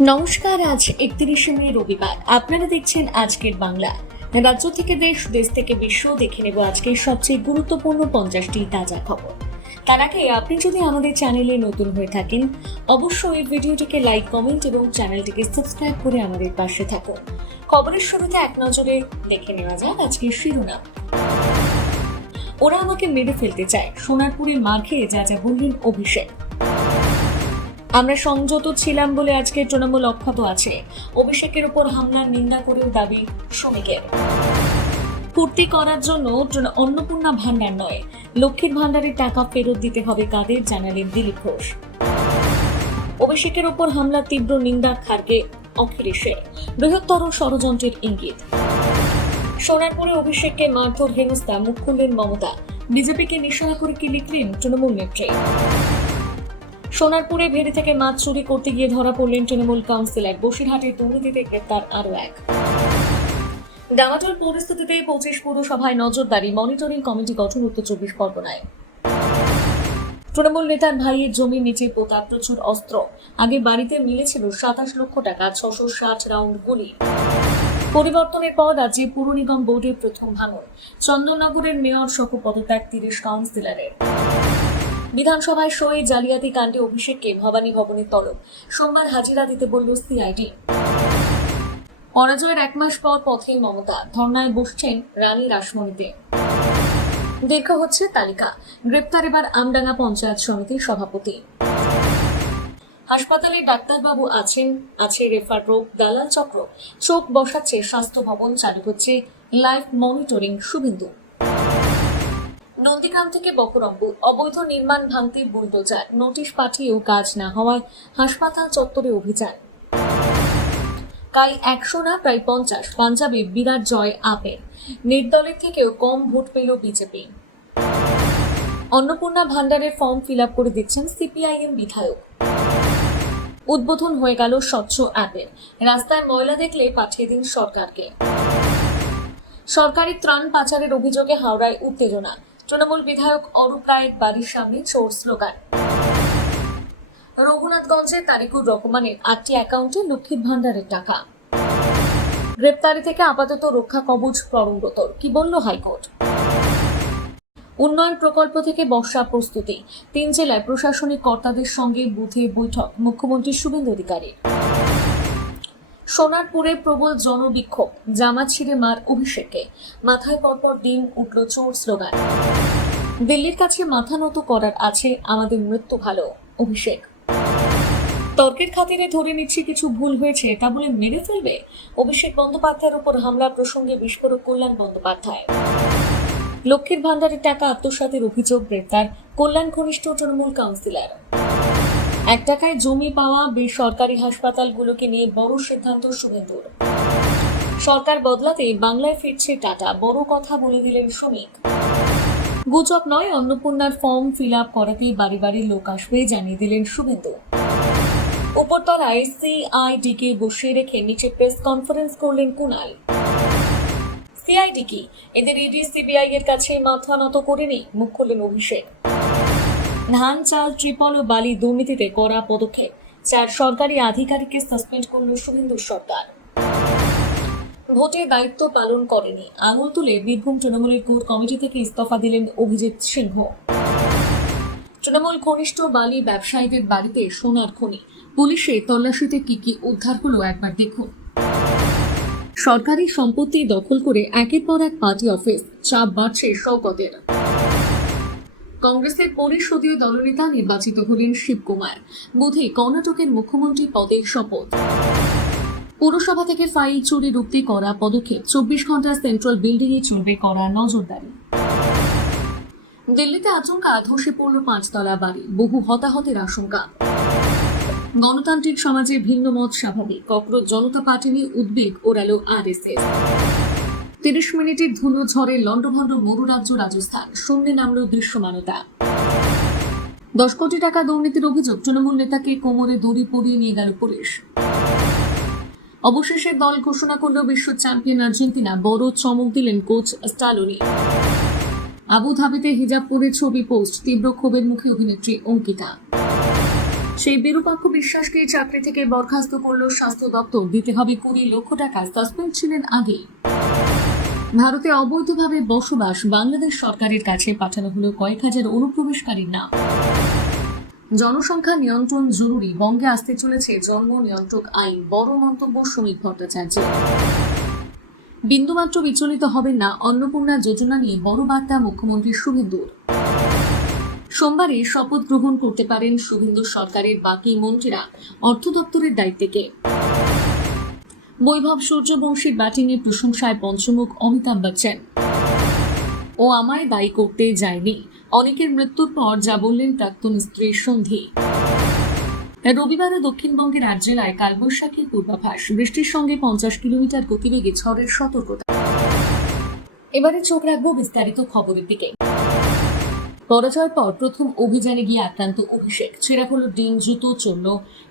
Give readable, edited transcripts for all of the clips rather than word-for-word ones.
নমস্কার। আজ 31শে মে রবিবার। আপনারা দেখছেন আজকের বাংলা। রাজ্য থেকে দেশ, দেশ থেকে বিশ্ব, দেখে নেব আজকের সবচেয়ে গুরুত্বপূর্ণ 50টি তাজা খবর। তার আগে আপনি যদি আমাদের চ্যানেলে নতুন হয়ে থাকেন, অবশ্যই ভিডিওটিকে লাইক, কমেন্ট এবং চ্যানেলটিকে সাবস্ক্রাইব করে আমাদের পাশে থাকুন। খবরের শুরুতে এক নজরে দেখে নেওয়া যাক আজকের শিরোনাম। ওরা আমাকে মেরে ফেলতে চায়, সোনারপুরের মার খেয়ে যা যা বললেন অভিষেক। আমরা সংযত ছিলাম বলে আজকে তৃণমূল অক্ষত আছে, অভিষেকের উপর হামলার নিন্দা করেও দাবি শ্রমিকের। পূর্তি করার জন্য অন্নপূর্ণা ভান্ডার নয়, লক্ষ্মীর ভান্ডারের টাকা ফেরত দিতে হবে কাদের, জানালেন দিলীপ ঘোষ। অভিষেকের উপর হামলার তীব্র নিন্দা খার্গে অখিলেশের, বৃহত্তর ষড়যন্ত্রের ইঙ্গিত। সোনারপুরে অভিষেককে মারধর হেনস্থা, মুখ খুললেন মমতা। বিজেপিকে নিশানা করে কি লিখলেন তৃণমূল নেত্রী। সোনারপুরে ভেড়ি থেকে মাছ চুরি করতে গিয়ে ধরা পড়লেন তৃণমূল কাউন্সিলর। বসিরহাটের দুর্নীতিতে গ্রেপ্তার আরও এক। ডামাডোল পরিস্থিতিতে 25 পৌরসভায় নজরদারি, মনিটরিং কমিটি গঠন উত্তর 24 পরগনায়। তৃণমূল নেতার ভাইয়ের জমির নিচে পোতা প্রচুর অস্ত্র, আগে বাড়িতে মিলেছিল 27 লক্ষ টাকা, 660 রাউন্ড গুলি। পরিবর্তনের পর রাজ্যে পুর নিগম বোর্ডের প্রথম ভাঙন, চন্দননগরের মেয়র সহ পদত্যাগ 30 কাউন্সিলরের। বিধানসভায় সই জালিয়াতি কাণ্ডে অভিষেককে ভবানী ভবনের তলব, সোমবার হাজিরা দিতে বলল সিআইডি। পরাজয়ের 1 মাস পর পথে মমতা, ধর্নায় বসছেন রানী রাসমণিতে। দীর্ঘ হচ্ছে তালিকা, গ্রেপ্তার এবার আমডাঙ্গা পঞ্চায়েত সমিতির সভাপতি। হাসপাতালে ডাক্তারবাবু আছেন, আছে রেফার রোগ দালাল চক্র, চোখ বসাচ্ছে স্বাস্থ্য ভবন, চালু হচ্ছে লাইভ মনিটরিং। শুভেন্দু। নন্দীগ্রাম থেকে বকরম্বু, অবৈধ নির্মাণ ভাঙতে বুলডোজার, নোটিশ পাঠিয়েও কাজ না হওয়ায় হাসপাতাল চত্বরে অভিযান। কাল 100 না প্রায় 50, পাঞ্জাবে বিরাট জয় আপের, নির্দলের থেকেও কম ভোট পেল বিজেপি। অন্নপূর্ণা ভান্ডারের ফর্ম ফিল আপ করে দিচ্ছেন সিপিআইএম বিধায়ক। উদ্বোধন হয়ে গেল স্বচ্ছ অ্যাপের, রাস্তায় ময়লা দেখলে পাঠিয়ে দিন সরকারকে। সরকারি ত্রাণ পাচারের অভিযোগে হাওড়ায় উত্তেজনা, তৃণমূল বিধায়ক অরূপ রায়ের বাড়ির সামনে চোর স্লোগান। রঘুনাথগঞ্জে তারিকুর রহমানের 8টি অ্যাকাউন্টে লক্ষ্মীর ভান্ডারের টাকা। গ্রেপ্তারি থেকে আপাতত রক্ষা কবচ প্ররঙ্গতর, কি বলল হাইকোর্ট। উন্নয়ন প্রকল্প থেকে বর্ষা প্রস্তুতি, 3 জেলায় প্রশাসনিক কর্তাদের সঙ্গে বুথে বৈঠক, মুখ্যমন্ত্রী শুভেন্দু অধিকারী। সোনারপুরে প্রবল জনবিক্ষোভ, জামা ছিঁড়ে মার অভিষেককে, মাথায় পরপর ডিম উঠল চোর স্লোগান। দিল্লির কাছে মাথা নত করার আছে, আমাদের মৃত্যু ভালো, অভিষেক। তর্কের খাতিরে ধরে নিচ্ছি কিছু ভুল হয়েছে তা বলে মেরে ফেলবে, অভিষেক বন্দ্যোপাধ্যায়ের উপর হামলা প্রসঙ্গে বিস্ফোরক কল্যাণ বন্দ্যোপাধ্যায়। লক্ষ্মীর ভান্ডারের টাকা আত্মসাতের অভিযোগ, গ্রেপ্তার কল্যাণ ঘনিষ্ঠ তৃণমূল কাউন্সিলর। 1 টাকায় জমি পাওয়া বেসরকারি হাসপাতালগুলোকে নিয়ে বড় সিদ্ধান্ত শুভেন্দুর। সরকার বদলাতে বাংলায় ফিরছে টাটা, বড় কথা বলে দিলেন শ্রমিক। গুজব নয়, অন্নপূর্ণার ফর্ম ফিল আপ করাতেই বাড়ি বাড়ি লোক আসবে, জানিয়ে দিলেন শুভেন্দু। উপরতলায় সিআইডিকে বসিয়ে রেখে নিচে প্রেস কনফারেন্স করলেন কুণাল। সিআইডি কি, এদের ইডি সিবিআই এর কাছে মাথা নত করেনি, মুখ খুললেন অভিষেক। ধান, চাল, ট্রিপল ও বালি দুর্নীতিতে কড়া পদক্ষেপ, 4 সরকারি আধিকারিককে সাসপেন্ড করল শুভেন্দুর সরকার। ভোটে দায়িত্ব পালন করেনি, আঙুল তুলে বীরভূম তৃণমূলের কোর কমিটি থেকে ইস্তফা দিলেন অভিজিৎ সিংহ। তৃণমূল ঘনিষ্ঠ বালি ব্যবসায়ীদের বাড়িতে সোনার খনি, পুলিশের তল্লাশিতে কি কি উদ্ধার হলো একবার দেখুন। সরকারি সম্পত্তি দখল করে একের পর এক পার্টি অফিস, চাপ বাড়ছে শওকতের। কংগ্রেসের পরিষদীয় দলনেতা নির্বাচিত হলেন শিবকুমার, বুধে কর্ণাটকের মুখ্যমন্ত্রী পদে শপথ। পৌরসভা থেকে ফাইল চুরি রুখতে করা পদক্ষেপ, 24 ঘন্টা সেন্ট্রাল বিল্ডিং এ চলবে করা নজরদারি। দিল্লিতে আচমকা ধসে পড়ল 5 তলা বাড়ি, বহু হতাহতের আশঙ্কা। গণতান্ত্রিক সমাজে ভিন্ন মত স্বাভাবিক, ককরোচ জনতা পার্টি নিয়ে উদ্বেগ ওড়ালো আরএসএস। 30 মিনিটের ধুলো ঝড়ে লন্ডভন্ড মরুরাজ্য রাজস্থান, শূন্যে নামল দৃশ্যমানতা। 10 কোটি টাকা দুর্নীতির অভিযোগ, তৃণমূল নেতাকে কোমরে দড়ি পরিয়ে নিয়ে গেল পুলিশ। অবশেষে দল ঘোষণা করল বিশ্ব চ্যাম্পিয়ন আর্জেন্টিনা, বড় চমক দিলেন কোচ স্টালোনি। আবু ধাবিতে হিজাব পরে ছবি পোস্ট, তীব্র ক্ষোভের মুখে অভিনেত্রী অঙ্কিতা। সেই বিরূপাক্ষ বিশ্বাসকে চাকরি থেকে বরখাস্ত করল স্বাস্থ্য দপ্তর। দিতে হবে 20 লক্ষ টাকা। সাসপেন্ড ছিলেন আগেই। ভারতে অবৈধভাবে বসবাস বাংলাদেশ সরকারের কাছে পাঠানো হলো কয়েক হাজার অনুপ্রবেশকারীর নাম। জনসংখ্যা নিয়ন্ত্রণ জরুরি, বঙ্গে আসতে চলেছে জন্ম নিয়ন্ত্রক আইন, বড় মন্তব্য শ্রমিক ভট্টাচার্যের। বিন্দুমাত্র বিচলিত হবেন না, অন্নপূর্ণা যোজনা নিয়ে বড় বার্তা মুখ্যমন্ত্রী শুভেন্দুর। সোমবারে শপথ গ্রহণ করতে পারেন শুভেন্দু সরকারের বাকি মন্ত্রীরা। অর্থ দপ্তরের দায়িত্বে কে? বৈভব সূর্যবংশীর ব্যাটিংয়ের প্রশংসায় পঞ্চমুখ অমিতাভ বচ্চন। ও আমায় দায়ী করতে যায়নি, অনেকের মৃত্যুর পর যা বললেন প্রাক্তন স্ত্রীর সন্ধি। রবিবারও দক্ষিণবঙ্গের 8 জেলায় কালবৈশাখীর পূর্বাভাস, বৃষ্টির সঙ্গে 50 কিলোমিটার গতিবেগে ঝড়ের সতর্কতা। এবারে চোখ রাখবো বিস্তারিত খবরের দিকে। পরাজয়ের পর প্রথম অভিযানে গিয়ে আক্রান্ত অভিষেক। ছেঁড়া হলো ডিম, জুতো, চলল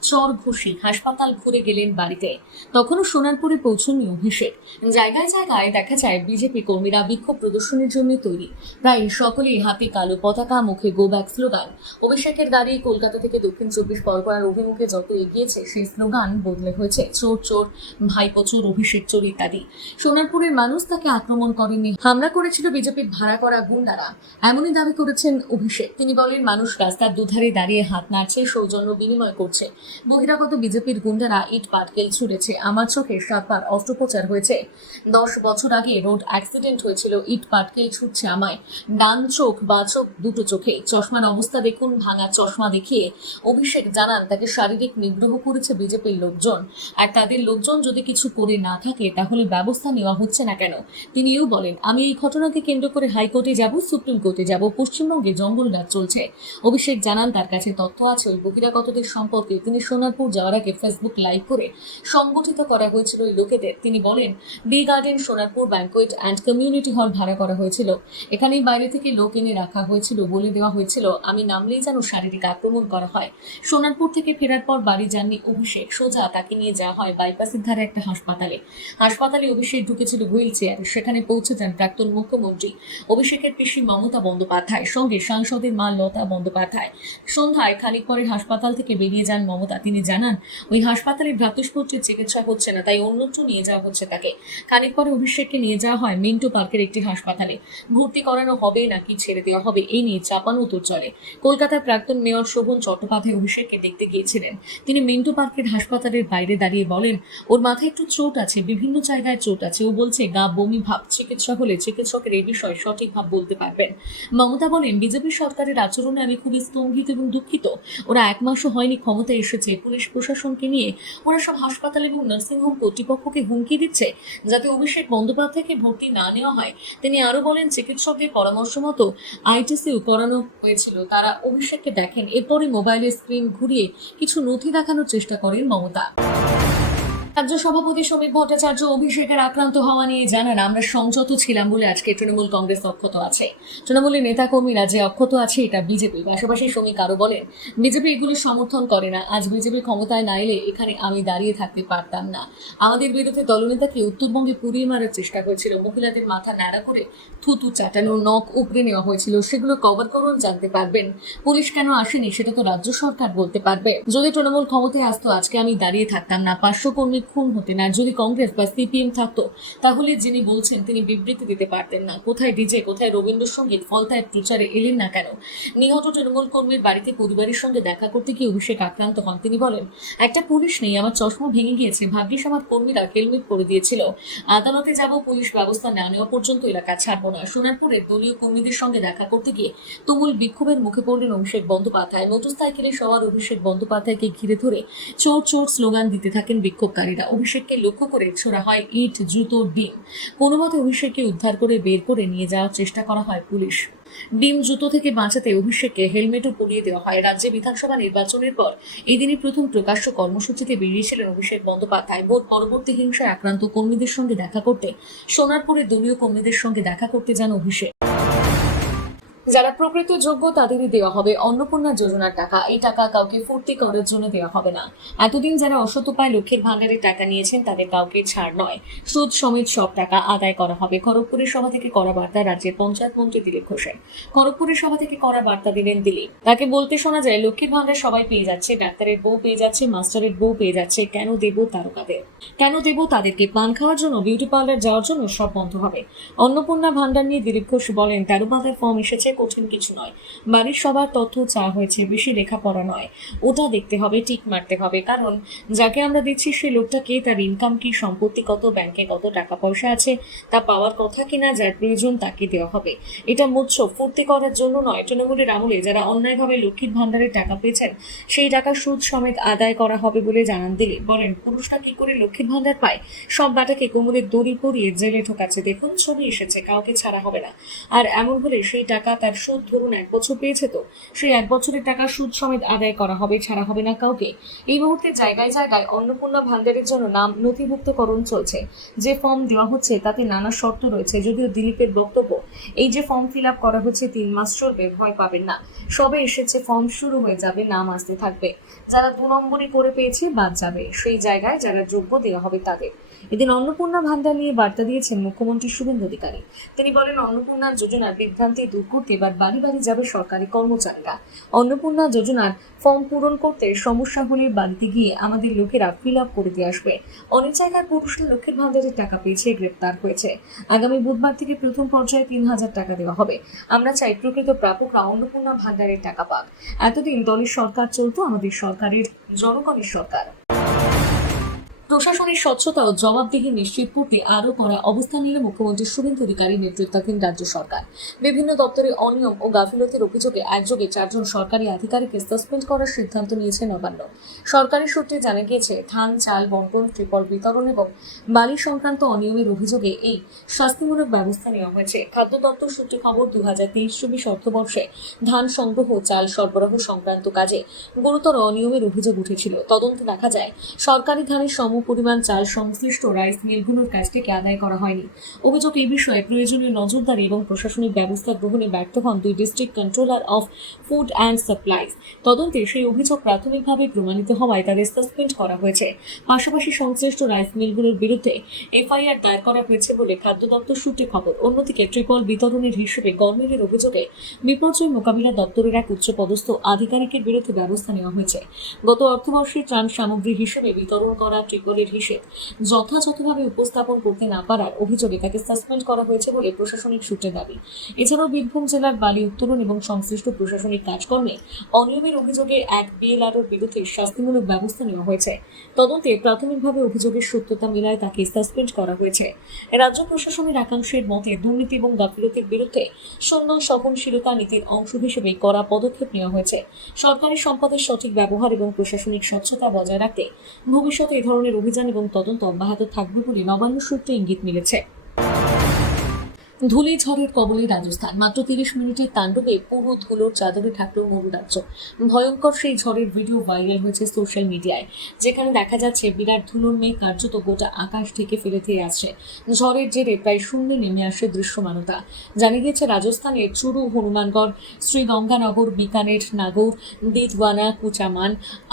চর ঘুষি, হাসপাতাল ঘুরে গেলেন বাড়িতে। তখনও সোনারপুরে পৌঁছননি অভিষেক। জায়গায় জায়গায় দেখা যায় বিজেপি কর্মীরা বিক্ষোভ প্রদর্শনের জন্য তৈরি। প্রায় সকলেই হাতে কালো পতাকা, মুখে গো ব্যাক স্লোগান। অভিষেকের গাড়ি কলকাতা থেকে দক্ষিণ 24 পরগনার অভিমুখে যত এগিয়েছে সেই স্লোগান বদলে হয়েছে চোর চোর, ভাইপো চোর, অভিষেক চোর ইত্যাদি। সোনারপুরের মানুষ তাকে আক্রমণ করেননি, হামলা করেছিল বিজেপির ভাড়া করা গুন্ডারা, এমনই দাবি করেছেন অভিষেক। তিনি বলেন, মানুষ রাস্তার দুধারে দাঁড়িয়ে হাত নাড়ছে, সৌজন্য বিনিময় করছে। বহিরাগত বিজেপির গুন্ডারা ইট পাটকেল ছুড়েছে। আমার চোখে 7 বার অস্ত্রোপচার হয়েছে। 10 বছর আগে রোড অ্যাক্সিডেন্ট হয়েছিল, ইট পাটকেল ছুটছে আমায়। ডান চোখ, বা চোখ, দুটো চোখে। চশমার অবস্থা দেখুন। ভাঙা চশমা দেখিয়ে অভিষেক জানান তাকে শারীরিক নিগ্রহ করেছে বিজেপির লোকজন, আর তাদের লোকজন যদি কিছু করে না থাকে তাহলে ব্যবস্থা নেওয়া হচ্ছে না কেন। তিনিও বলেন, আমি এই ঘটনাকে কেন্দ্র করে হাইকোর্টে যাব, সুপ্রিম কোর্টে যাব। পশ্চিমবঙ্গে জঙ্গলরাজ চলছে। অভিষেক জানান তার কাছে তথ্য আছে ওই বহিরাগতদের সম্পর্কে। তিনি সোনারপুর যাওয়ার আগে ফেসবুক লাইভ করে সংগঠিত করা হয়েছিল ওই লোকেদের। তিনি বলেন, B garden Sonarpur banquet and community hall ভাড়া করা হয়েছিল। এখানেই বাইরে থেকে লোক এনে রাখা হয়েছিল, বলে দেওয়া হয়েছিল আমি নামলেই যেন শারীরিক আক্রমণ করা হয়। সোনারপুর থেকে ফেরার পর বাড়ি যাননি অভিষেক, সোজা তাকে নিয়ে যাওয়া হয় বাইপাসের ধারে একটা হাসপাতালে অভিষেক ঢুকেছিল হুইল চেয়ার। সেখানে পৌঁছে যান প্রাক্তন মুখ্যমন্ত্রী অভিষেকের পিসি মমতা বন্দ্যোপাধ্যায়, সঙ্গে সাংসদের মা লতা বন্দ্যোপাধ্যায়। সন্ধ্যায় খানিক পরে হাসপাতাল থেকে বেরিয়ে যান মমতা। তিনি জানান ওই হাসপাতালে ভ্রাতুষ্পুত্রের চিকিৎসা হচ্ছে না, তাই অন্যত্র নিয়ে যাওয়া হচ্ছে তাকে। খানিক পরে অভিষেককে নিয়ে যাওয়া হয় মিন্টো পার্কের একটি হাসপাতালে। ভর্তি করানো হবে নাকি ছেড়ে দেওয়া হবে এই নিয়ে চাপানো উত্তর চলে। কলকাতার প্রাক্তন মেয়র শোভন চট্টোপাধ্যায় অভিষেককে দেখতে গিয়েছিলেন। তিনি মিন্টো পার্কের হাসপাতালের বাইরে দাঁড়িয়ে বলেন, ওর মাথায় একটু চোট আছে, বিভিন্ন জায়গায় চোট আছে। ও বলছে গা বমি ভাব, চিকিৎসা হলে চিকিৎসকের এই বিষয়ে সঠিক ভাব বলতে পারবেন। মমতা বলেন, বিজেপি সরকারের আচরণে আমি খুবই স্তম্ভিত এবং দুঃখিত। ওরা 1 মাসও হয়নি ক্ষমতায় এসেছে, পুলিশ প্রশাসনকে নিয়ে ওরা সব হাসপাতাল এবং নার্সিংহোম কর্তৃপক্ষকে হুমকি দিচ্ছে যাতে অভিষেক বন্দ্যোপাধ্যায়কে ভর্তি না নেওয়া হয়। তিনি আরো বলেন, চিকিৎসকদের পরামর্শ মতো আইটিসিউ করানো হয়েছিল। তারা অভিষেককে দেখেন, এরপরই মোবাইলের স্ক্রিন ঘুরিয়ে কিছু নথি দেখানোর চেষ্টা করেন মমতা। রাজ্য সভাপতি শ্রমিক ভট্টাচার্য অভিষেকের আক্রান্ত হওয়া নিয়ে জানান, আমরা সংযত ছিলাম বলে আজকে তৃণমূল কংগ্রেস অক্ষত আছে। তৃণমূলের নেতাকর্মীরা যে অক্ষত আছে এটা বিজেপি। পাশাপাশি শ্রমিক আরো বলেন, বিজেপি এগুলো সমর্থন করে না। আজ বিজেপি ক্ষমতায় না এলে এখানে আমি দাঁড়িয়ে থাকতে পারতাম না। আমাদের বিরুদ্ধে দলনেতাকে উত্তরবঙ্গে পুড়িয়ে মারার চেষ্টা হয়েছিল, মহিলাদের মাথা ন্যাড়া করে থুতু চাটানো, নখ উপড়ে নেওয়া হয়েছিল। সেগুলো কভার করুন, জানতে পারবেন। পুলিশ কেন আসেনি সেটা তো রাজ্য সরকার বলতে পারবে। যদি তৃণমূল ক্ষমতায় আসতো আজকে আমি দাঁড়িয়ে থাকতাম না, 500 কর্মী খুন হতে না। যদি কংগ্রেস বা সিপিএম থাকতো তাহলে যিনি বলছেন তিনি বিবৃতি দিতে পারতেন না। কোথায় ডিজে, কোথায় রবীন্দ্রসঙ্গীত, ফলতায় প্রচারে এলেন না কেন? নিহত তৃণমূল কর্মীর বাড়িতে পরিবারের সঙ্গে দেখা করতে গিয়ে অভিষেক আক্রান্ত হন। তিনি বলেন, একটা পুলিশ নেই, আমার চশমা ভেঙে গিয়েছে, ভাগ্যিস আমার কর্মীরা হেলমেট পরে দিয়েছিল। আদালতে যাব, পুলিশ ব্যবস্থা না নেওয়া পর্যন্ত এলাকা ছাড়বো না। সোনারপুরের দলীয় কর্মীদের সঙ্গে দেখা করতে গিয়ে তুমুল বিক্ষোভের মুখে পড়লেন অভিষেক বন্দ্যোপাধ্যায়। মোটরসাইকেলে সওয়ার অভিষেক বন্দ্যোপাধ্যায়কে ঘিরে ধরে চোর চোর স্লোগান দিতে থাকেন বিক্ষোভকারীরা। অভিষেককে লক্ষ্য করে ছোড়া হয় ইট, জুতো, ডিম। কোনো মতে অভিষেককে উদ্ধার করে বের করে নিয়ে যাওয়ার চেষ্টা করা হয় পুলিশ। ডিম, জুতো থেকে বাঁচাতে অভিষেককে হেলমেটও পরিয়ে দেওয়া হয়। রাজ্যে বিধানসভা নির্বাচনের পর এই দিনই প্রথম প্রকাশ্য কর্মসূচিতে বেরিয়েছিলেন অভিষেক বন্দ্যোপাধ্যায়। ভোট পরবর্তী হিংসায় আক্রান্ত কর্মীদের সঙ্গে দেখা করতে সোনারপুরের দলীয় কর্মীদের সঙ্গে দেখা করতে যান অভিষেক। যারা প্রকৃত যোগ্য তাদেরই দেওয়া হবে অন্নপূর্ণা যোজনার টাকা। এই টাকা কাউকে ফুর্তি করার জন্য দেওয়া হবে না। এতদিন যারা অসৎ উপায় লক্ষ্মীর ভান্ডারের টাকা নিয়েছেন তাদের কাউকে ছাড় নয়, সুদ সমেত সব টাকা আদায় করা হবে। খড়গপুরের সভা থেকে করা বার্তা রাজ্যের পঞ্চায়েত মন্ত্রী দিলীপ ঘোষের। খড়গপুরের সভা থেকে করা বার্তা দিলেন দিলীপ। তাকে বলতে শোনা যায়, লক্ষ্মীর ভান্ডার সবাই পেয়ে যাচ্ছে, ডাক্তারের বউ পেয়ে যাচ্ছে, মাস্টারের বউ পেয়ে যাচ্ছে, কেন দেব তারকাদের? কেন দেব তাদেরকে? পান খাওয়ার জন্য, বিউটি পার্লার যাওয়ার জন্য সব বন্ধ হবে। অন্নপূর্ণা ভান্ডার নিয়ে দিলীপ ঘোষ বলেন, 13 পাতার ফর্ম এসেছে, কঠিন কিছু নয়। বাড়ির সবার তথ্য চাওয়া হয়েছে, বেশি লেখাপড়া নয়। ওটা দেখতে হবে, টিক মারতে হবে, কারণ যাকে আমরা দিচ্ছি সেই লোকটাকে তার ইনকাম কি, সম্পত্তি কত, ব্যাংকে কত টাকা পয়সা আছে, তা পাওয়ার কথা কিনা, যার প্রয়োজন তাকে দেওয়া হবে। এটা মুচ্ছ ফুর্তি করার জন্য নয়। তৃণমূলের আমলে যারা অন্যায়ভাবে লক্ষ্মীর ভান্ডারের টাকা পেয়েছেন সেই টাকা সুদ সমেত আদায় করা হবে বলে জানান দিলে। বলেন, পুরুষরা কি করে লক্ষ্মীর ভান্ডার পায়? সব বাটাকে কোমরের দড়ি পরিয়ে জেলে ঢোকাচ্ছে। দেখুন, ছবি এসেছে, কাউকে ছাড়া হবে না। আর এমন হলে সেই টাকা তার সুদ, ধরুন 1 বছর পেয়েছে, তো সেই 1 বছরের টাকা সুদ সমেত আদায় করা হবে, ছাড়া হবে না কাউকে। এই মুহূর্তে জায়গায় জায়গায় অন্নপূর্ণা ভান্ডারের জন্য নাম নথিভুক্তকরণ চলছে। যে ফর্ম দেওয়া হচ্ছে তাতে নানা শর্ত রয়েছে। যদিও দিলীপের বক্তব্য, এই যে ফর্ম ফিল আপ করা হচ্ছে 3 মাস চলবে, ভয় পাবেন না। সবে এসেছে, ফর্ম শুরু হয়ে যাবে, নাম আসতে থাকবে। যারা 2 নম্বরই করে পেয়েছে বাদ যাবে। সেই জায়গায় যারা যোগ্য দেওয়া হবে তাদের। এদিন অন্নপূর্ণা ভান্ডার নিয়ে বার্তা দিয়েছেন মুখ্যমন্ত্রী শুভেন্দু অধিকারী। তিনি বলেন, অন্নপূর্ণা যোজনার বিভ্রান্তি দূর করতে এবার বাড়ি বাড়ি যাবে সরকারি কর্মচারীরা। অন্নপূর্ণা যোজনার ফর্ম পূরণ করতে সমস্যা হলে বাড়িতে গিয়ে আমাদের লোকেরা ফিল আপ করে দিয়ে আসবে। অনেক জায়গায় পুরুষরা লক্ষ্মীর ভান্ডারের টাকা পেয়েছে, গ্রেপ্তার হয়েছে। আগামী বুধবার থেকে প্রথম পর্যায়ে 3,000 টাকা দেওয়া হবে। আমরা চাই প্রকৃত প্রাপকরা অন্নপূর্ণা ভান্ডারের টাকা পাক। এতদিন দলের সরকার চলতো, আমাদের সরকারের জনগণের সরকার। প্রশাসনের স্বচ্ছতা ও জবাবদিহি নিশ্চিত করতে আরও কড়া অবস্থান নিল মুখ্যমন্ত্রী শুভেন্দু অধিকারী নেতৃত্বাধীন রাজ্য সরকার। বিভিন্ন দপ্তরে অনিয়ম ও গাফিলতির অভিযোগে একযোগে 4 জন সরকারি আধিকারিককে সাসপেন্ড করার সিদ্ধান্ত নিয়েছে নবান্ন। সরকারি সূত্রে জানা গিয়েছে, ধান, চাল বণ্টন, ত্রিপল বিতরণ এবং বালি সংক্রান্ত অনিয়মের অভিযোগে এই শাস্তিমূলক ব্যবস্থা নেওয়া হয়েছে। খাদ্য দপ্তর সূত্রে খবর, 2023-24 অর্থবর্ষে ধান সংগ্রহ, চাল সরবরাহ সংক্রান্ত কাজে গুরুতর অনিয়মের অভিযোগ উঠেছিল। তদন্তে দেখা যায়, সরকারি ধানের পরিমাণ চাল সংশ্লিষ্ট রাইস মিলগুলোর কাছ থেকে আদায় করা হয়নি। অভিযোগ, এই বিষয়ে প্রয়োজনীয় নজরদারি এবং প্রশাসনিক ব্যবস্থা গ্রহণে ব্যর্থ হন 2 district controller of food and supplies. তদন্তে সেই অভিযোগ প্রাথমিকভাবে প্রমাণিত হওয়ায় তাদের সাসপেন্ড করা হয়েছে। পাশাপাশি সংশ্লিষ্ট রাইস মিলগুলোর বিরুদ্ধে এফআইআর দায়ের করা হয়েছে বলে খাদ্য দপ্তর সূত্রে খবর। অন্যদিকে ট্রিপল বিতরণের হিসেবে গভর্নমেন্টের অভিযোগে বিপর্যয় মোকাবিলা দপ্তরের এক উচ্চপদস্থ আধিকারিকের বিরুদ্ধে ব্যবস্থা নেওয়া হয়েছে। গত অর্থবর্ষে ত্রাণ সামগ্রী হিসেবে বিতরণ করা ট্রিপলের হিসেব যথাযথভাবে উপস্থাপন করতে না পারার অভিযোগে তাকে সাসপেন্ড করা হয়েছে বলে প্রশাসনিক সূত্রে দাবি। এছাড়াও বীরভূম জেলার বালি উত্তোলন এবং সংশ্লিষ্ট প্রশাসনিক কাজকর্মে অনিয়মের অভিযোগে এক বিএলআরওর বিরুদ্ধে শাস্তিমূলক ব্যবস্থা নেওয়া হয়েছে। তদন্তে প্রাথমিকভাবে অভিযোগের সত্যতা মেলায় তাকে সাসপেন্ড করা হয়েছে। রাজ্য প্রশাসনের একাংশের মতে, দুর্নীতি এবং গাফিলতির বিরুদ্ধে শূন্য সহনশীলতা নীতির অংশ হিসেবে কড়া পদক্ষেপ নেওয়া হয়েছে। সরকারি সম্পদের সঠিক ব্যবহার এবং প্রশাসনিক স্বচ্ছতা বজায় রাখতে ভবিষ্যতে এই ধরনের অভিযান এবং তদন্ত অব্যাহত থাকবে বলে নবান্ন সূত্রে ইঙ্গিত মিলেছে। ধুলি ঝড়ের কবলে রাজস্থান। মাত্র 30 মিনিটের তাণ্ডবে পুরো ধুলোর চাদরে থাকলো মরু রাজ্য। ভয়ঙ্কর সেই ঝড়ের ভিডিও ভাইরাল হয়েছে সোশ্যাল মিডিয়ায়, যেখানে দেখা যাচ্ছে বিরাট ধুলোর মেঘ কার্যত গোটা আকাশ থেকে ফেলে দিয়ে আসছে। ঝড়ের জেরে প্রায় শূন্যে নেমে আসে দৃশ্যমানতা। জানা গিয়েছে, রাজস্থানের চুরু, হনুমানগড়, শ্রীগঙ্গানগর, বিকানের, নাগৌর, দিতওয়ানা, কুচামান,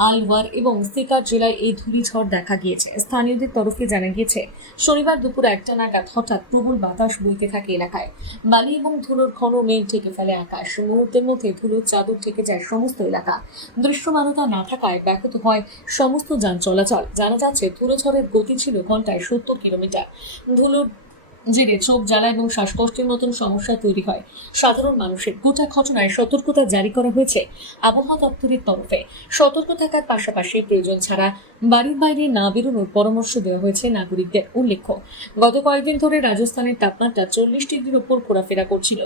আলওয়ার এবং সিকার জেলায় এই ধূলিঝড় দেখা গিয়েছে। স্থানীয়দের তরফে জানা গিয়েছে, শনিবার দুপুর 1টা নাগাদ হঠাৎ প্রবল বাতাস বইতে থাকে এলাকায়। বালি এবং ধুলোর ঘন মেঘ ঢেকে ফেলে আকাশ। মুহূর্তের মধ্যে ধুলোর চাদর ঢেকে যায় সমস্ত এলাকা। দৃশ্যমানতা না থাকায় ব্যাহত হয় সমস্ত যান চলাচল। জানা যাচ্ছে, ধুলোঝড়ের গতি ছিল ঘন্টায় 70 কিলোমিটার। ধুলোর জেরে চোখ জ্বালা এবং শ্বাসকষ্টের মতন সমস্যা তৈরি হয় সাধারণ মানুষের। গোটা ঘটনায় সতর্কতা জারি করা হয়েছে আবহাওয়া দপ্তরের তরফে। সতর্ক থাকার পাশাপাশি প্রয়োজন ছাড়া বাড়ির বাইরে না বেরোনোর পরামর্শ দেওয়া হয়েছে নাগরিকদের। উল্লেখ্য, গত কয়েকদিন ধরে রাজস্থানের তাপমাত্রা 40 ডিগ্রির উপর ঘোরাফেরা করছিল।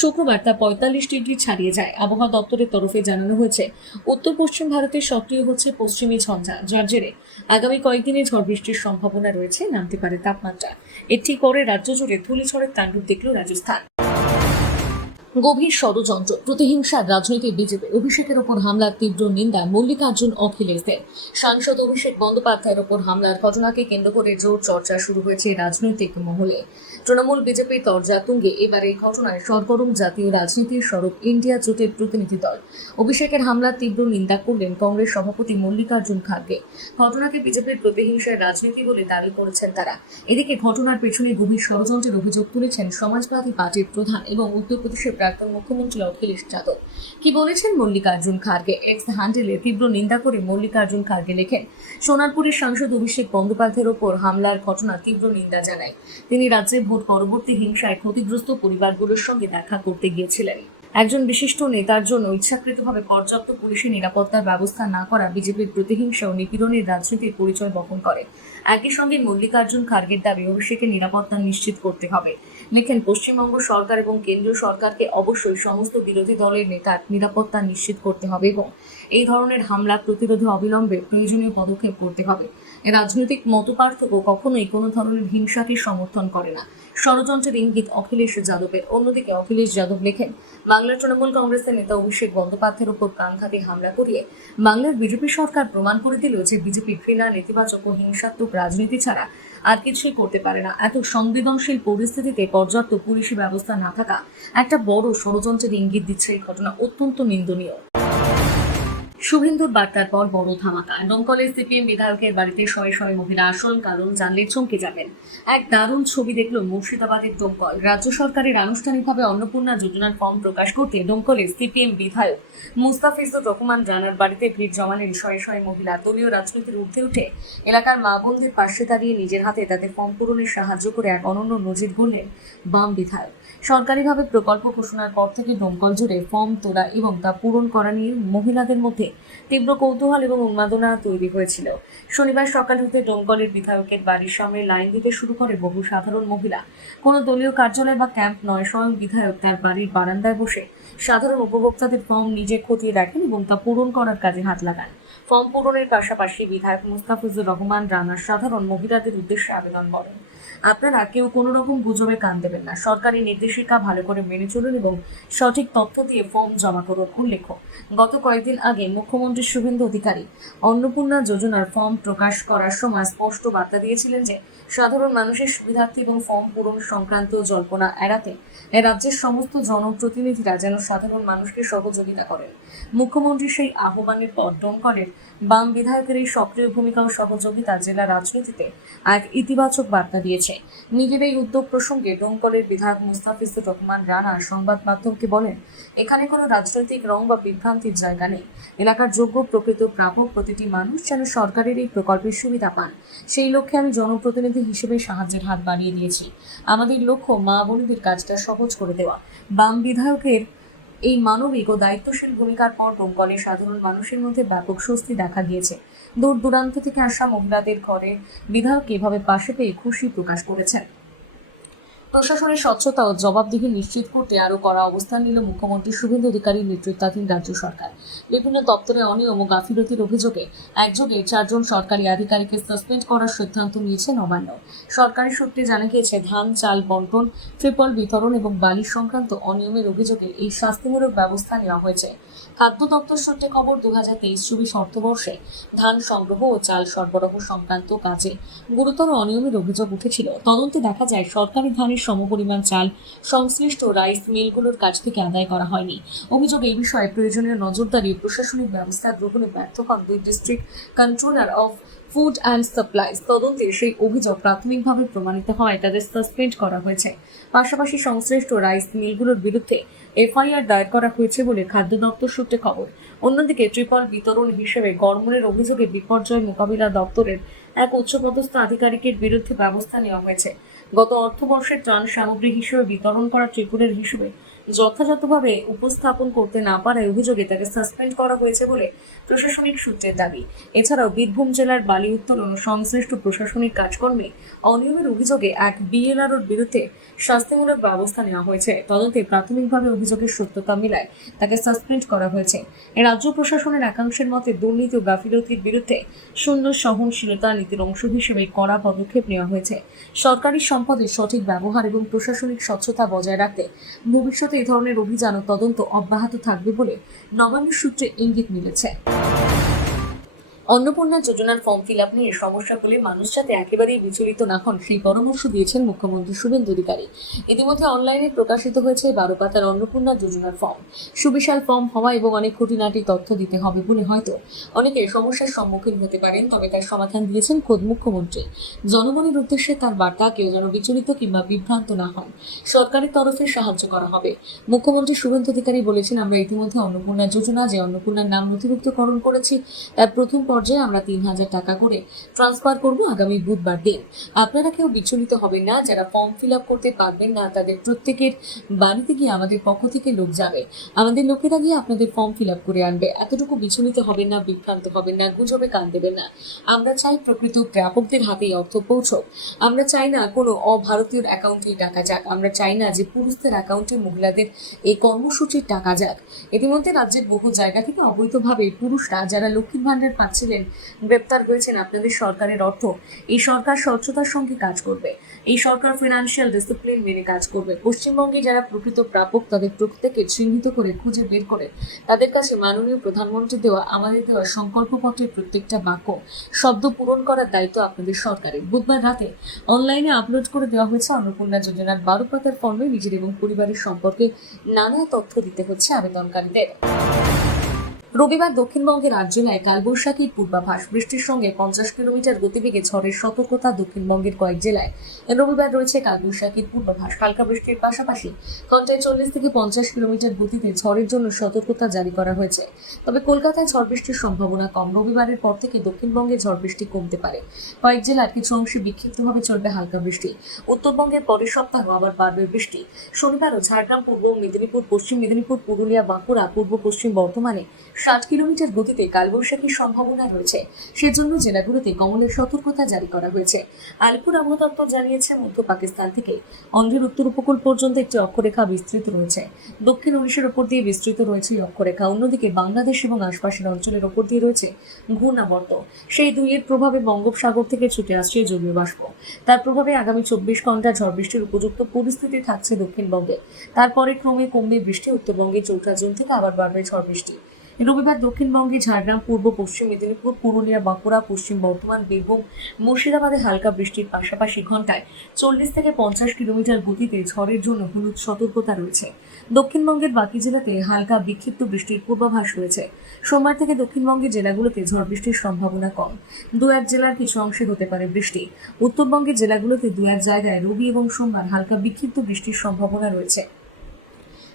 শুক্রবার তা 45 ডিগ্রি ছাড়িয়ে যায়। আবহাওয়া দপ্তরের তরফে জানানো হয়েছে, উত্তর পশ্চিম ভারতে সক্রিয় হচ্ছে পশ্চিমী ঝঞ্ঝা, যার জেরে আগামী কয়েকদিনে ঝড় বৃষ্টির সম্ভাবনা রয়েছে, নামতে পারে তাপমাত্রা। এর ঠিক পরে রাজ্য জুড়ে ধূলিঝড়ের তাণ্ডব দেখল রাজস্থান। গভীর ষড়যন্ত্র, প্রতিহিংসার রাজনীতি বিজেপি, অভিষেকের ওপর হামলার তীব্র নিন্দা মল্লিকার্জুন অখিলেশদের। সাংসদ অভিষেক বন্দ্যোপাধ্যায়ের ওপর হামলার ঘটনাকে কেন্দ্র করে জোর চর্চা শুরু হয়েছে রাজনৈতিক মহলে। তৃণমূল বিজেপির তরজা তুঙ্গে এবার এই ঘটনায় সরগরম জাতীয় রাজনীতির স্বরূপ ইন্ডিয়া জোটের প্রতিনিধি দল। অভিষেকের হামলার তীব্র নিন্দা করলেন কংগ্রেস সভাপতি মল্লিকার্জুন খাড়গে। ঘটনাকে বিজেপির প্রতিহিংসার রাজনীতি বলে দাবি করেছেন তারা। এদিকে ঘটনার পেছনে গভীর ষড়যন্ত্রের অভিযোগ তুলেছেন সমাজবাদী পার্টির প্রধান এবং উত্তরপ্রদেশের প্রাক্তন মুখ্যমন্ত্রী অখিলেশ যাদব। কি বলেছেন মল্লিকার্জুন খাড়গে? এক্স হ্যান্ডেলে তীব্র নিন্দা করে মল্লিকার্জুন খাড়গে লেখেন, সোনারপুরের সাংসদ অভিষেক বন্দ্যোপাধ্যায়ের ওপর হামলার ঘটনা তীব্র নিন্দা জানায়। তিনি রাজ্যে ভোট পরবর্তী হিংসায় ক্ষতিগ্রস্ত পরিবারগুলোর সঙ্গে দেখা করতে গিয়েছিলেন। একজন বিশিষ্ট নেতার জন্য ইচ্ছাকৃতভাবে পর্যাপ্ত পুলিশি নিরাপত্তার ব্যবস্থা না করা বিজেপির প্রতিহিংসা ও নিপীড়নের রাজনীতির পরিচয় বহন করে। একই সঙ্গে মল্লিকার্জুন খাড়গের দাবি, অভিষেকের নিরাপত্তা নিশ্চিত করতে হবে। লেখেন, পশ্চিমবঙ্গ সরকার এবং কেন্দ্রীয় সরকারকে অবশ্যই সমস্ত বিরোধী দলের নেতার নিরাপত্তা নিশ্চিত করতে হবে এবং এই ধরনের হামলা প্রতিরোধে অবিলম্বে প্রয়োজনীয় পদক্ষেপ করতে হবে। রাজনৈতিক মতপার্থক্য কখনোই কোনো ধরনের হিংসাকে সমর্থন করে না। ষড়যন্ত্রের ইঙ্গিত অখিলেশ যাদবের। অন্যদিকে অখিলেশ যাদব লেখেন, বাংলার তৃণমূল কংগ্রেসের নেতা অভিষেক বন্দ্যোপাধ্যায়ের উপর প্রাণঘাতী হামলা করিয়ে বাংলার বিজেপি সরকার প্রমাণ করে দিল যে বিজেপি ঘৃণা, নেতিবাচক ও হিংসাত্মক রাজনীতি ছাড়া আর কিছুই করতে পারে না। এত সংবেদনশীল পরিস্থিতিতে পর্যাপ্ত পুলিশি ব্যবস্থা না থাকা একটা বড় ষড়যন্ত্রের ইঙ্গিত দিচ্ছে। এই ঘটনা অত্যন্ত নিন্দনীয়। শুভেন্দুর বার্তার পর বড় ধামাকা। দমকলের সিপিএম বিধায়কের বাড়িতে শয়ে শয়ে মহিলা। আসল কারণ জানলে চমকে যাবেন। এক দারুণ ছবি দেখল মুর্শিদাবাদের দমকল। রাজ্য সরকারের আনুষ্ঠানিকভাবে অন্নপূর্ণা যোজনার ফর্ম প্রকাশ করতে দমকলের সিপিএম বিধায়ক মুস্তাফিজুর রহমান রানার বাড়িতে ভিড় জমালেন শয়ে শয়ে মহিলা। দলীয় রাজনীতির ঊর্ধ্বে উঠে এলাকার মা বোনদের পাশে দাঁড়িয়ে নিজের হাতে তাদের ফর্ম পূরণে সাহায্য করে এক অনন্য নজির গড়লেন বাম বিধায়ক। সরকারিভাবে প্রকল্প ঘোষণার পর থেকে দমকল জুড়ে ফর্ম তোলা এবং তা পূরণ করা নিয়ে মহিলাদের মধ্যে তীব্র কৌতূহল এবং উন্মাদনা তৈরি হয়েছিল। শনিবার সকাল হতে দমকলের বিধায়কের বাড়ির সামনে লাইন দিতে শুরু করে বহু সাধারণ মহিলা। কোনো দলীয় কার্যালয় বা ক্যাম্প নয়, স্বয়ং বিধায়ক তার বাড়ির বারান্দায় বসে সাধারণ উপভোক্তাদের ফর্ম নিজে খতিয়ে দেখেন এবং তা পূরণ করার কাজে হাত লাগান। ফর্ম পূরণের পাশাপাশি বিধায়ক মুস্তাফিজুর রহমান রানার সাধারণ মহিলাদের উদ্দেশ্যে আবেদন করেন, আপনারা কেউ কোনো রকম গুজবে কান দেবেন না। সরকারি নির্দেশিকা ভালো করে মেনে চলুন এবং সঠিক তথ্য দিয়ে ফর্ম জমা করুন। উল্লেখ্য, গত কয়েকদিন আগে মুখ্যমন্ত্রী শুভেন্দু অধিকারী অন্নপূর্ণা যোজনার ফর্ম প্রকাশ করার সময় স্পষ্ট বার্তা দিয়েছিলেন যে সাধারণ মানুষের সুবিধার্থে এবং ফর্ম পূরণ সংক্রান্ত জল্পনা এড়াতে রাজ্যের সমস্ত জনপ্রতিনিধিরা যেন সাধারণ মানুষকে সহযোগিতা করেন। মুখ্যমন্ত্রীর সেই আহ্বানের পর দমকলের বাম বিধায়কের এই সক্রিয় ভূমিকা ও সহযোগিতা জেলা রাজনীতিতে এক ইতিবাচক বার্তা দিয়েছে। নিজের এই উদ্যোগ প্রসঙ্গে দমকলের বিধায়ক মুস্তাফিজুর রহমান রানা সংবাদ মাধ্যমকে বলেন, এখানে কোনো রাজনৈতিক রং বা বিভ্রান্তির জায়গা নেই। এলাকার যোগ্য প্রকৃত প্রাপক প্রতিটি মানুষ যেন সরকারের এই প্রকল্পের সুবিধা পান, সেই লক্ষ্যে আমি জনপ্রতিনিধি হিসেবে সাহায্যের হাত বাড়িয়ে দিয়েছি। আমাদের লক্ষ্য মা বোনদের কাজটা সহজ করে দেওয়া। বাম বিধায়কের এই মানবিক ও দায়িত্বশীল ভূমিকার পর দমকলের সাধারণ মানুষের মধ্যে ব্যাপক স্বস্তি দেখা গিয়েছে। দূর দূরান্ত থেকে আসা মহিলাদের ঘরে বিধায়ক এভাবে পাশে পেয়ে খুশি প্রকাশ করেছেন। প্রশাসনের স্বচ্ছতা ও জবাবদিহি নিশ্চিত করতে আরও কড়া অবস্থান নিল মুখ্যমন্ত্রী শুভেন্দু অধিকারীর নেতৃত্বাধীন রাজ্য সরকার। বিভিন্ন দপ্তরে অনিয়ম ও গাফিলতির অভিযোগে একযোগে 4 জন সরকারি আধিকারিককে সাসপেন্ড করার সিদ্ধান্ত নিয়েছে নবান্ন। সরকারি সূত্রে জানা গিয়েছে, ধান চাল বন্টন, ট্রিপল বিতরণ এবং বালি সংক্রান্ত অনিয়মের অভিযোগে এই শাস্তিমূলক ব্যবস্থা নেওয়া হয়েছে। খাদ্য দপ্তর সূত্রে খবর, 2023-24 অর্থবর্ষে ধান সংগ্রহ ও চাল সরবরাহ সংক্রান্ত কাজে গুরুতর অনিয়মের অভিযোগ উঠেছিল। তদন্তে দেখা যায় সরকারি ধানের সমপরিমাণ চাল সংশ্লিষ্ট রাইস মিলগুলোর কাছ থেকে আদায় করা হয়নি। অভিযোগ, এই বিষয়ে প্রয়োজনীয় নজরদারি ও প্রশাসনিক ব্যবস্থা গ্রহণে ব্যর্থ হন 2 district controller of food and supplies. তদন্তে সেই অভিযোগ প্রাথমিকভাবে প্রমাণিত হওয়ায় তাদের সাসপেন্ড করা হয়েছে। পাশাপাশি সংশ্লিষ্ট রাইস মিলগুলোর বিরুদ্ধে এফআইআর দায়ের করা হয়েছে বলে খাদ্য দপ্তর সূত্রে খবর। অন্যদিকে ট্রিপল বিতরণ হিসেবে গড়মূলের অভিযোগে বিপর্যয় মোকাবিলা দপ্তরের এক উচ্চপদস্থ আধিকারিকের বিরুদ্ধে ব্যবস্থা নেওয়া হয়েছে। গত অর্থবর্ষের ত্রাণ সামগ্রী হিসেবে বিতরণ করা ট্রিপলের হিসেবে যথাযথভাবে উপস্থাপন করতে না পারায় অভিযোগে তাকে সাসপেন্ড করা হয়েছে বলে প্রশাসনিক সূত্রের দাবি। এছাড়াও বীরভূম জেলার বালি উত্তোলন ও সংশ্লিষ্ট প্রশাসনিক কাজকর্মে অনিয়মের অভিযোগে এক বিএলআরওর বিরুদ্ধে শাস্তিমূলক ব্যবস্থা নেওয়া হয়েছে। তদন্তে প্রাথমিকভাবে অভিযোগের সত্যতা মিলায় তাকে সাসপেন্ড করা হয়েছে। রাজ্য প্রশাসনের একাংশের মতে দুর্নীতি ও গাফিলতির বিরুদ্ধে শূন্য সহনশীলতা নীতির অংশ হিসেবে কড়া পদক্ষেপ নেওয়া হয়েছে। সরকারি সম্পদের সঠিক ব্যবহার এবং প্রশাসনিক স্বচ্ছতা বজায় রাখতে ভবিষ্যতে ভবিষ্যতে এই ধরনের অভিযান ও তদন্ত অব্যাহত থাকবে বলে নবান্নের সূত্রে ইঙ্গিত মিলেছে। অন্নপূর্ণা যোজনার ফর্ম ফিল আপ নিয়ে সমস্যা হলে মানুষ যাতে একেবারেই বিচলিত না হন সেই পরামর্শ দিয়েছেন মুখ্যমন্ত্রী শুভেন্দু অধিকারী। ইতিমধ্যে অনলাইনে প্রকাশিত হয়েছে 12 পাতার অন্নপূর্ণা যোজনার ফর্ম। সুবিশাল ফর্ম হওয়া এবং অনেক খুঁটিনাটি তথ্য দিতে হবে বলে হয়তো অনেকে সমস্যার সম্মুখীন হতে পারেন, তবে তার সমাধান দিয়েছেন খোদ মুখ্যমন্ত্রী। জনগণের উদ্দেশ্যে তার বার্তা, কেউ যেন বিচলিত কিংবা বিভ্রান্ত না হন, সরকারের তরফে সাহায্য করা হবে। মুখ্যমন্ত্রী শুভেন্দু অধিকারী বলেছেন, আমরা ইতিমধ্যে অন্নপূর্ণা যোজনা, যে অন্নপূর্ণার নাম নথিভুক্তকরণ করেছি, তার প্রথম পর্যায়ে আমরা 3,000 টাকা করে ট্রান্সফার করব আগামী বুধবার দিন। আপনারা কেউ বিচলিত হবেন না। যারা ফর্ম ফিল আপ করতে পারবেন না তাদের প্রত্যেকের বাড়িতে গিয়ে আমাদের পক্ষ থেকে লোক যাবে, আমাদের লোকেরা গিয়ে আপনাদের ফর্ম ফিল আপ করে আনবে। এতটুকু বিচলিত হবেন না, বিভ্রান্ত হবেন না, গুজবে কান দেবেন না। আমরা চাই প্রকৃত প্রাপকদের হাতেই অর্থ পৌঁছক। আমরা চাই না কোনো অভারতীয় অ্যাকাউন্টে টাকা যাক। আমরা চাই না যে পুরুষদের অ্যাকাউন্টে মহিলাদের এই কর্মসূচির টাকা যাক। ইতিমধ্যে রাজ্যের বহু জায়গা থেকে অবৈধভাবে পুরুষরা যারা লক্ষ্মীর ভান্ডার পাচ্ছিলেন গ্রেপ্তার হয়েছেন। আপনাদের সরকারের অর্থ, এই সরকার স্বচ্ছতার সঙ্গে কাজ করবে, এই সরকার ফিনান্সিয়াল ডিসিপ্লিন মেনে কাজ করবে। পশ্চিমবঙ্গে যারা প্রকৃত প্রাপক তাদের প্রত্যেককে চিহ্নিত করে খুঁজে বের করে তাদের কাছে মাননীয় প্রধানমন্ত্রী দেওয়া, আমাদের দেওয়া সংকল্পপত্রের প্রত্যেকটা বাক্য শব্দ পূরণ করার দায়িত্ব আপনাদের সরকারের। বুধবার রাতে অনলাইনে আপলোড করে দেওয়া হয়েছে অন্নপূর্ণা যোজনার 12 পাতার ফর্মে নিজের এবং পরিবারের সম্পর্কে নানা তথ্য দিতে হচ্ছে আবেদনকারীদের। রবিবার দক্ষিণবঙ্গের 8 জেলায় কালবৈশাখীর পূর্বাভাস। বৃষ্টির সঙ্গে 50 কিলোমিটার গতিবেগে ঝড়ের সতর্কতা দক্ষিণবঙ্গের কয়েক জেলায়। রবিবার রয়েছে কালবৈশাখীর পূর্বাভাস। হালকা বৃষ্টির পাশাপাশি ঘন্টায় 40 থেকে 50 কিলোমিটার গতিতে ঝড়ের জন্য সতর্কতা জারি করা হয়েছে। তবে কলকাতায় ঝড় বৃষ্টির সম্ভাবনা কম। রবিবারের পর থেকে দক্ষিণবঙ্গে ঝড় বৃষ্টি কমতে পারে। কয়েক জেলার কিছু অংশে বিক্ষিপ্তভাবে চলবে হালকা বৃষ্টি। উত্তরবঙ্গের পরের সপ্তাহ আবার বাড়বে বৃষ্টি। শনিবারও ঝাড়গ্রাম, পূর্ব মেদিনীপুর, পশ্চিম মেদিনীপুর, পুরুলিয়া, বাঁকুড়া, পূর্ব পশ্চিম বর্ধমানে 60 কিলোমিটার গতিতে কালবৈশাখীর সম্ভাবনা রয়েছে। সেজন্য জেলাগুলোতে কমলের সতর্কতা জারি করা হয়েছে। আলিপুর আবহাওয়া দপ্তর জানিয়েছে, মধ্য পাকিস্তান থেকে অন্ধ্রের উত্তর উপকূল পর্যন্ত একটি অক্ষরেখা বিস্তৃত রয়েছে। দক্ষিণ ওড়িশার উপর দিয়ে বিস্তৃত রয়েছে এই অক্ষরেখা। অন্যদিকে বাংলাদেশ এবং আশপাশের অঞ্চলের উপর দিয়ে রয়েছে ঘূর্ণাবর্ত। সেই দুইয়ের প্রভাবে বঙ্গোপসাগর থেকে ছুটে আসছে জলীয় বাষ্প। তার প্রভাবে আগামী 24 ঘন্টা ঝড় বৃষ্টির উপযুক্ত পরিস্থিতি থাকছে দক্ষিণবঙ্গে। তারপরে ক্রমে কমবে বৃষ্টি। উত্তরবঙ্গে 4 জুন থেকে আবার বাড়বে ঝড় বৃষ্টি। রবিবার দক্ষিণবঙ্গে ঝাড়গ্রাম, পূর্ব পশ্চিম মেদিনীপুর, পুরুলিয়া, বাঁকুড়া, পশ্চিম বর্ধমান, বীরভূম, মুর্শিদাবাদে হালকা বৃষ্টির পাশাপাশি ঘন্টায় 40 থেকে 50 কিলোমিটার গতিতে ঝড়ের জন্য হলুদ সতর্কতা রয়েছে। দক্ষিণবঙ্গের বাকি জেলাতে হালকা বিক্ষিপ্ত বৃষ্টির পূর্বাভাস রয়েছে। সোমবার থেকে দক্ষিণবঙ্গের জেলাগুলোতে ঝড় বৃষ্টির সম্ভাবনা কম। 2-1 জেলার কিছু অংশে হতে পারে বৃষ্টি। উত্তরবঙ্গের জেলাগুলোতে 2-1 জায়গায় রবি এবং সোমবার হালকা বিক্ষিপ্ত বৃষ্টির সম্ভাবনা রয়েছে।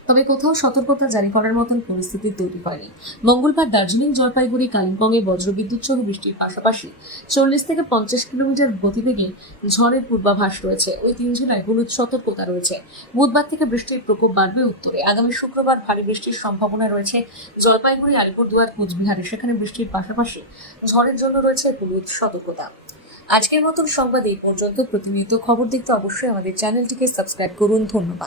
তবে কোথাও সতর্কতা জারি করার মতন পরিস্থিতি তৈরি হয়নি। মঙ্গলবার দার্জিলিং, জলপাইগুড়ি, কালিম্পংয়ে বজ্রবিদ্যুৎ সহ বৃষ্টির পাশাপাশি 40 থেকে 50 কিলোমিটার গতিবেগে ঝড়ের পূর্বাভাস রয়েছে। ওই 3 জেলায় হলুদ সতর্কতা রয়েছে। বুধবার থেকে বৃষ্টির প্রকোপ বাড়বে উত্তরে। আগামী শুক্রবার ভারী বৃষ্টির সম্ভাবনা রয়েছে জলপাইগুড়ি, আলিপুরদুয়ার, কোচবিহারে। সেখানে বৃষ্টির পাশাপাশি ঝড়ের জন্য রয়েছে হলুদ সতর্কতা। আজকের মতন সংবাদ এই পর্যন্ত। প্রতিনিয়ত খবর দেখতে অবশ্যই আমাদের চ্যানেলটিকে সাবস্ক্রাইব করুন। ধন্যবাদ।